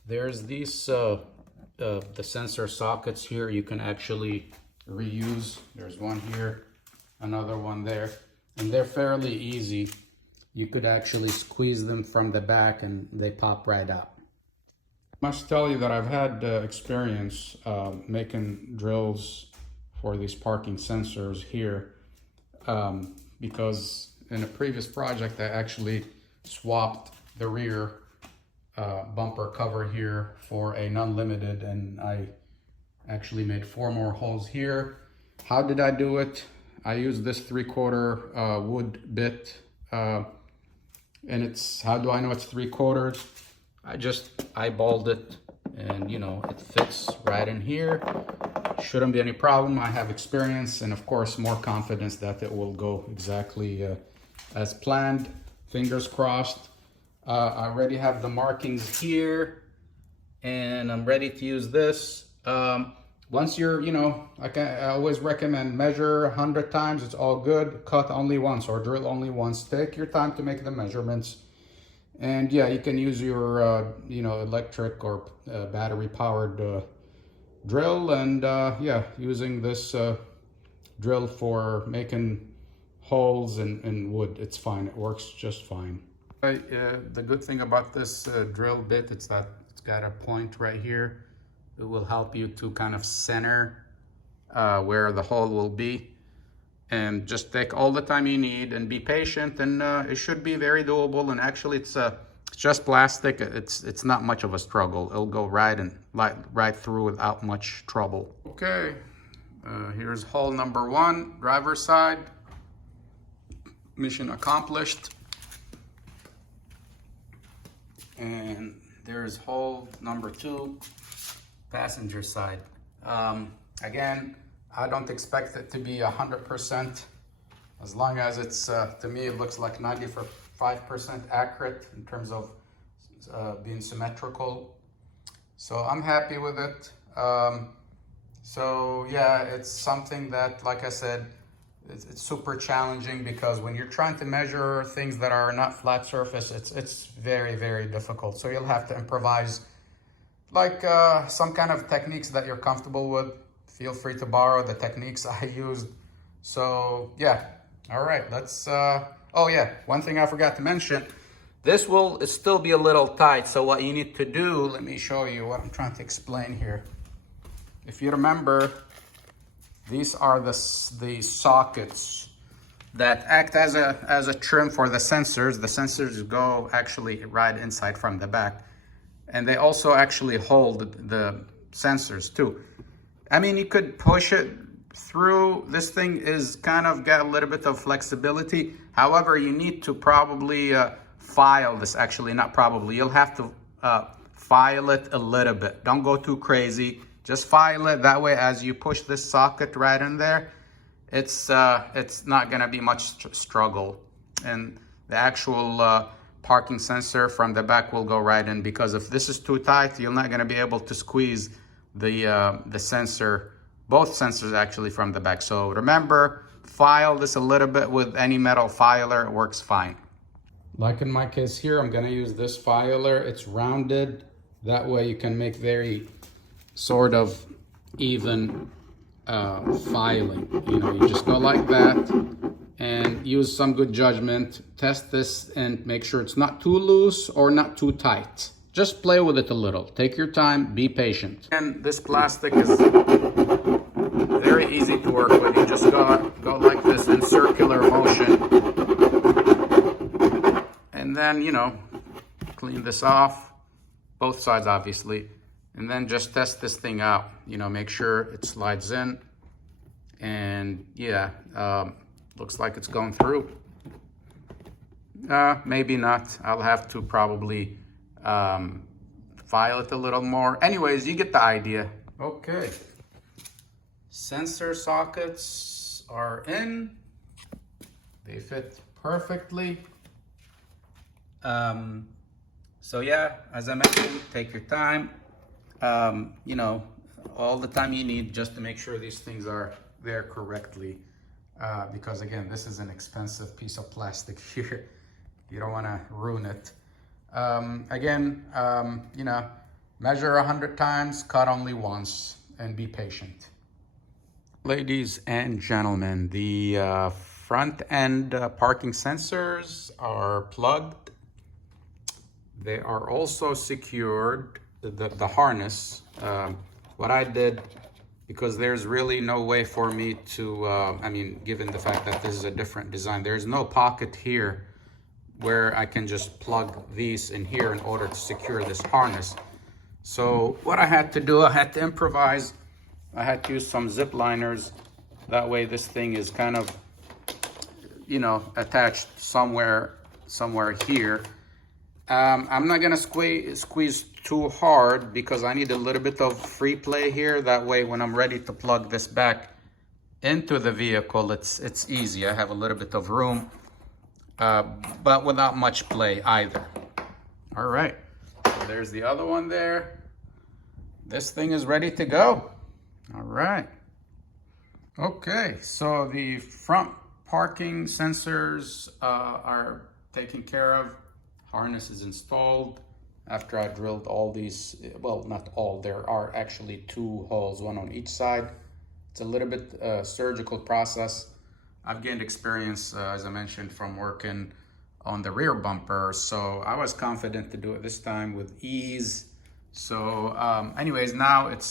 there's these the sensor sockets here. You can actually reuse. There's one here, another one there, and they're fairly easy. You could actually squeeze them from the back and they pop right out. I must tell you that I've had experience making drills for these parking sensors here, because in a previous project I actually swapped the rear bumper cover here for a non-limited, and I actually made 4 more holes here. How did I do it? I used this 3/4 wood bit. And how do I know it's 3/4? I just eyeballed it, and it fits right in here. Shouldn't be any problem. I have experience and of course more confidence that it will go exactly as planned. Fingers crossed. I already have the markings here and I'm ready to use this. Once you're, I always recommend measure 100 times, it's all good. Cut only once or drill only once. Take your time to make the measurements. And yeah, you can use your, electric or battery powered drill. And yeah, using this drill for making holes in wood, it's fine. It works just fine. The good thing about this drill bit is that it's got a point right here. It will help you to kind of center where the hole will be, and just take all the time you need and be patient, and it should be very doable. And actually it's just plastic. It's not much of a struggle. It'll go right through without much trouble. Okay, here's hole number 1, driver's side. Mission accomplished. And there's hole number 2, passenger side. Again, I don't expect it to be 100%, as long as it's, to me, it looks like 95% accurate in terms of being symmetrical. So I'm happy with it. So yeah, it's something that, like I said, it's super challenging, because when you're trying to measure things that are not flat surface, it's very, very difficult. So you'll have to improvise, like some kind of techniques that you're comfortable with. Feel free to borrow the techniques I used. So yeah, all right, let's, oh yeah, one thing I forgot to mention, this will still be a little tight. So what you need to do, let me show you what I'm trying to explain here. If you remember, these are the sockets that act as a trim for the sensors. The sensors go actually right inside from the back. And they also actually hold the sensors too. I mean, you could push it through. This thing is kind of got a little bit of flexibility. However, you need to probably file this, actually, not probably. You'll have to file it a little bit. Don't go too crazy. Just file it. That way, as you push this socket right in there, it's not gonna be much struggle. And the actual parking sensor from the back will go right in, because if this is too tight, you're not gonna be able to squeeze the sensor, both sensors actually, from the back. So remember, file this a little bit with any metal filer, it works fine. Like in my case here, I'm gonna use this filer. It's rounded. That way you can make very sort of even filing. You know, you just go like that and use some good judgment. Test this and make sure it's not too loose or not too tight. Just play with it a little. Take your time, be patient. And this plastic is very easy to work with. You just go like this in circular motion. And then, you know, clean this off, both sides obviously. And then just test this thing out, you know, make sure it slides in. And yeah, looks like it's going through. Maybe not. I'll have to probably file it a little more. Anyways, you get the idea. Okay. Sensor sockets are in. They fit perfectly. So yeah, as I mentioned, take your time. You know, all the time you need just to make sure these things are there correctly. Because again, this is an expensive piece of plastic here. You don't want to ruin it. Again, you know, measure 100 times, cut only once, and be patient. Ladies and gentlemen, the front end parking sensors are plugged. They are also secured. The harness, what I did, because there's really no way for me to, I mean, given the fact that this is a different design, there's no pocket here where I can just plug these in here in order to secure this harness. So what I had to do, I had to improvise. I had to use some zip liners. That way this thing is kind of, you know, attached somewhere here. I'm not gonna squeeze too hard, because I need a little bit of free play here. That way when I'm ready to plug this back into the vehicle, it's easy. I have a little bit of room, but without much play either. All right, so there's the other one there. This thing is ready to go. All right. Okay, so the front parking sensors are taken care of. Harness is installed after I drilled all these, well, not all, there are actually 2 holes, one on each side. It's a little bit surgical process. I've gained experience, as I mentioned, from working on the rear bumper, so I was confident to do it this time with ease. So anyways, now it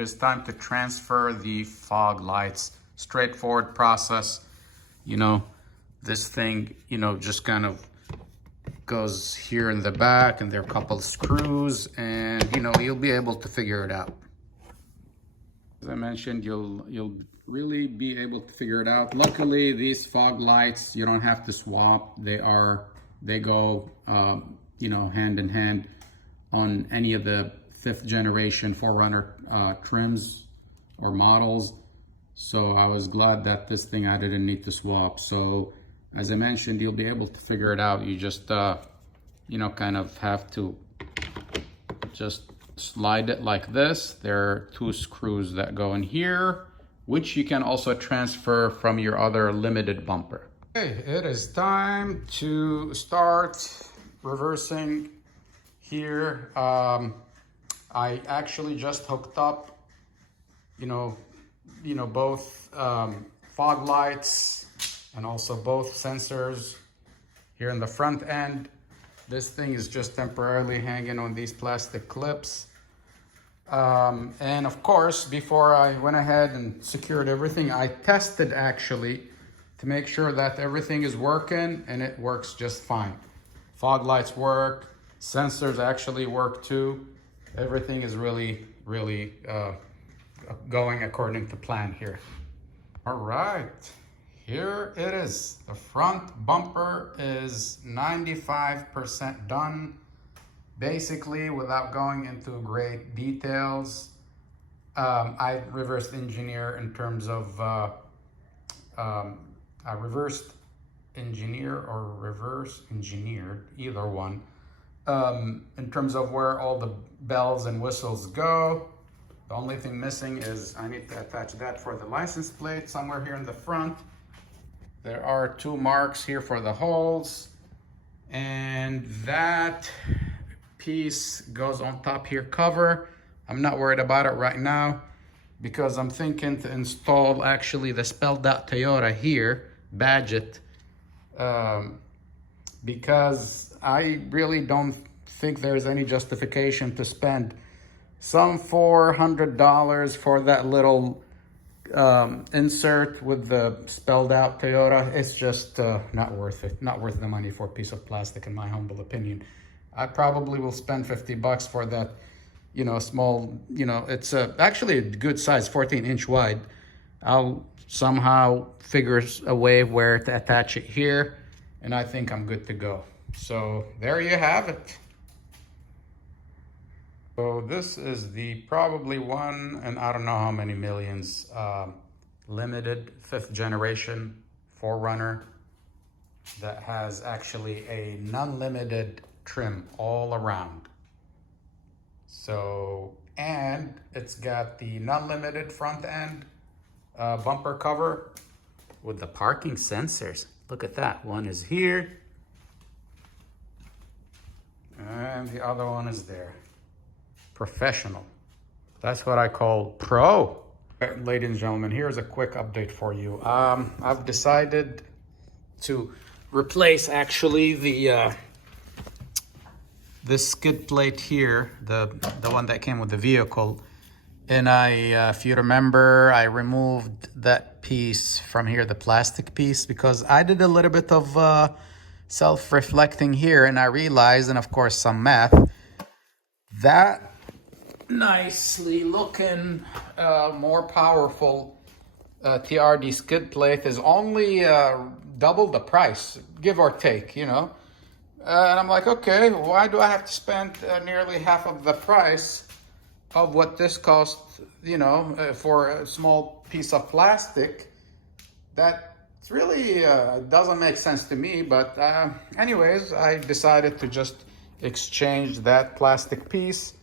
is time to transfer the fog lights. Straightforward process. You know, this thing, you know, just kind of goes here in the back, and there are a couple of screws, and you know, you'll be able to figure it out. As I mentioned, you'll really be able to figure it out. Luckily, these fog lights, you don't have to swap. They go you know, hand in hand on any of the 5th generation 4Runner trims or models. So I was glad that this thing I didn't need to swap. So as I mentioned, you'll be able to figure it out. You just, you know, kind of have to just slide it like this. There are 2 screws that go in here, which you can also transfer from your other limited bumper. Okay, it is time to start reversing here. I actually just hooked up, both fog lights and also both sensors here in the front end. This thing is just temporarily hanging on these plastic clips. And of course, before I went ahead and secured everything, I tested actually to make sure that everything is working, and it works just fine. Fog lights work, sensors actually work too. Everything is really going according to plan here. All right, here it is. The front bumper is 95% done. Basically, without going into great details, I reversed engineer in terms of, I reversed engineer or reverse engineered, either one, in terms of where all the bells and whistles go. The only thing missing is I need to attach that for the license plate somewhere here in the front. There are 2 marks here for the holes, and that piece goes on top here, cover. I'm not worried about it right now because I'm thinking to install actually the spelled out Toyota here, badge it, because I really don't think there's any justification to spend some $400 for that little insert with the spelled out Toyota. It's just not worth it. Not worth the money for a piece of plastic, in my humble opinion. I probably will spend 50 bucks for that, small, it's actually a good size, 14-inch wide. I'll somehow figure a way where to attach it here, and I think I'm good to go. So there you have it. So this is the probably one, and I don't know how many millions, limited 5th generation 4Runner that has actually a non-limited trim all around. So, and it's got the non-limited front end bumper cover with the parking sensors. Look at that. One is here and the other one is there. Professional. That's what I call pro. Ladies and gentlemen, here's a quick update for you. I've decided to replace actually the this skid plate here, the one that came with the vehicle. And if you remember, I removed that piece from here, the plastic piece, because I did a little bit of self-reflecting here, and I realized, and of course some math, that nicely looking, more powerful TRD skid plate is only double the price, give or take, and I'm like, okay, why do I have to spend nearly half of the price of what this costs, for a small piece of plastic? That really doesn't make sense to me. But anyways, I decided to just exchange that plastic piece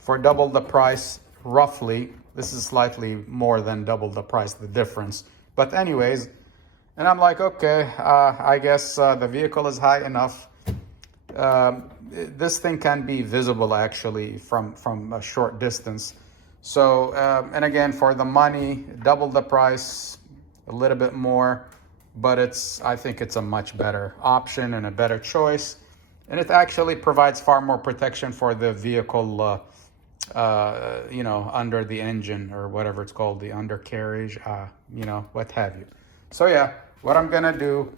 for double the price, roughly. This is slightly more than double the price, the difference. But anyways, and I'm like, okay, I guess the vehicle is high enough. This thing can be visible actually from a short distance. So, and again, for the money, double the price, a little bit more, but I think it's a much better option and a better choice. And it actually provides far more protection for the vehicle, under the engine or whatever it's called, the undercarriage, what have you. So yeah, what I'm gonna do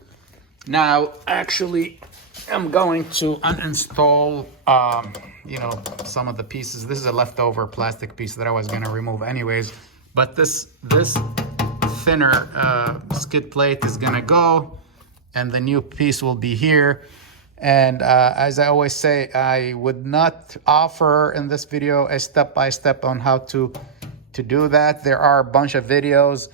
now, actually, I'm going to uninstall, some of the pieces. This is a leftover plastic piece that I was gonna remove anyways, but this thinner skid plate is gonna go, and the new piece will be here. And as I always say, I would not offer in this video a step-by-step on how to do that. There are a bunch of videos.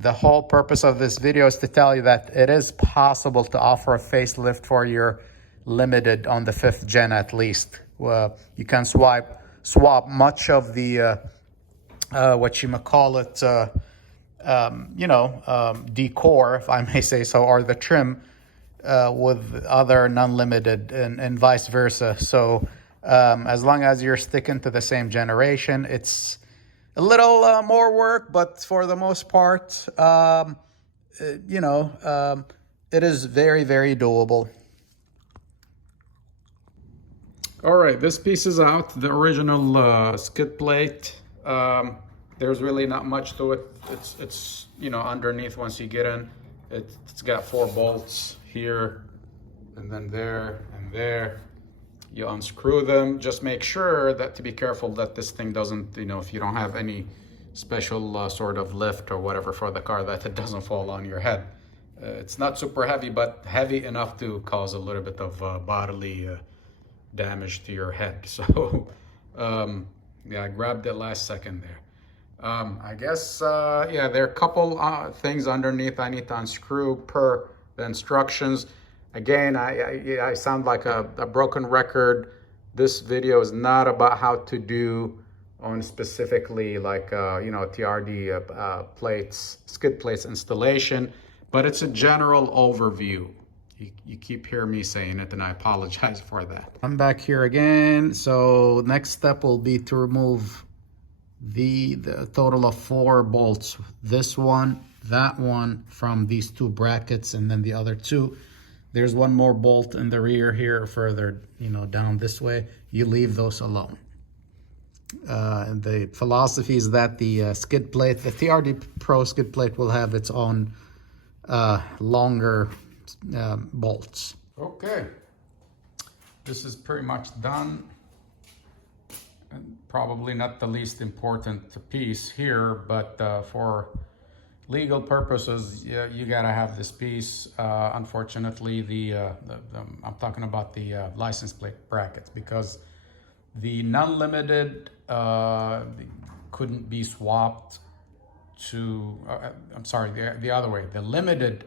The whole purpose of this video is to tell you that it is possible to offer a facelift for your limited on the 5th gen at least. You can swipe swap much of the whatchamacallit, decor, if I may say so, or the trim with other non-limited and vice versa. So as long as you're sticking to the same generation, it's a little more work, but for the most part, it is very, very doable. All right, this piece is out, the original skid plate. There's really not much to it. It's underneath once you get in. It's got 4 bolts here, and then there, and there. You unscrew them. Just make sure that to be careful that this thing doesn't, if you don't have any special sort of lift or whatever for the car, that it doesn't fall on your head. It's not super heavy, but heavy enough to cause a little bit of bodily damage to your head. So yeah, I grabbed it last second there. I guess yeah, there are a couple things underneath I need to unscrew per the instructions. Again, I sound like a broken record. This video is not about how to do on specifically like TRD plates, skid plates installation, but it's a general overview. You keep hearing me saying it, and I apologize for that. I'm back here again. So next step will be to remove the total of 4 bolts. This one, that one, from these 2 brackets, and then the other 2. There's one more bolt in the rear here, further down this way. You leave those alone. And the philosophy is that the skid plate, the TRD Pro skid plate, will have its own longer bolts. Okay, this is pretty much done. And probably not the least important piece here, but for legal purposes, you gotta have this piece. Unfortunately, I'm talking about the license plate brackets, because the non-limited couldn't be swapped to, I'm sorry, the other way. The limited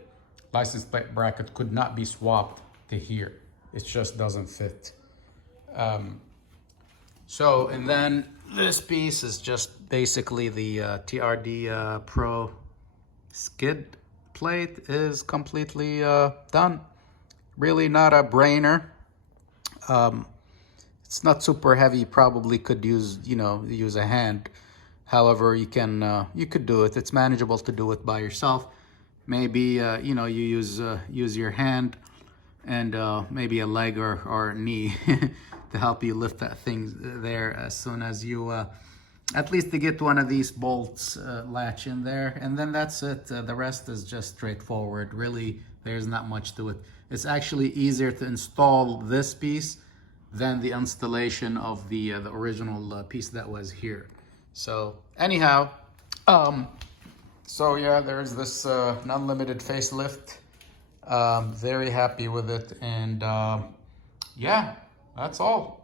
license plate bracket could not be swapped to here. It just doesn't fit. So, and then this piece is just basically the TRD Pro skid plate is completely done. Really not a brainer. It's not super heavy. You probably could use a hand. However, you could do it. It's manageable to do it by yourself. Maybe you use your hand and maybe a leg or knee to help you lift that thing there as soon as you at least to get one of these bolts latch in there, and then that's it. The rest is just straightforward. Really, there's not much to it. It's actually easier to install this piece than the installation of the original piece that was here. So anyhow, so yeah, there's this non-limited facelift. Very happy with it, and yeah, that's all.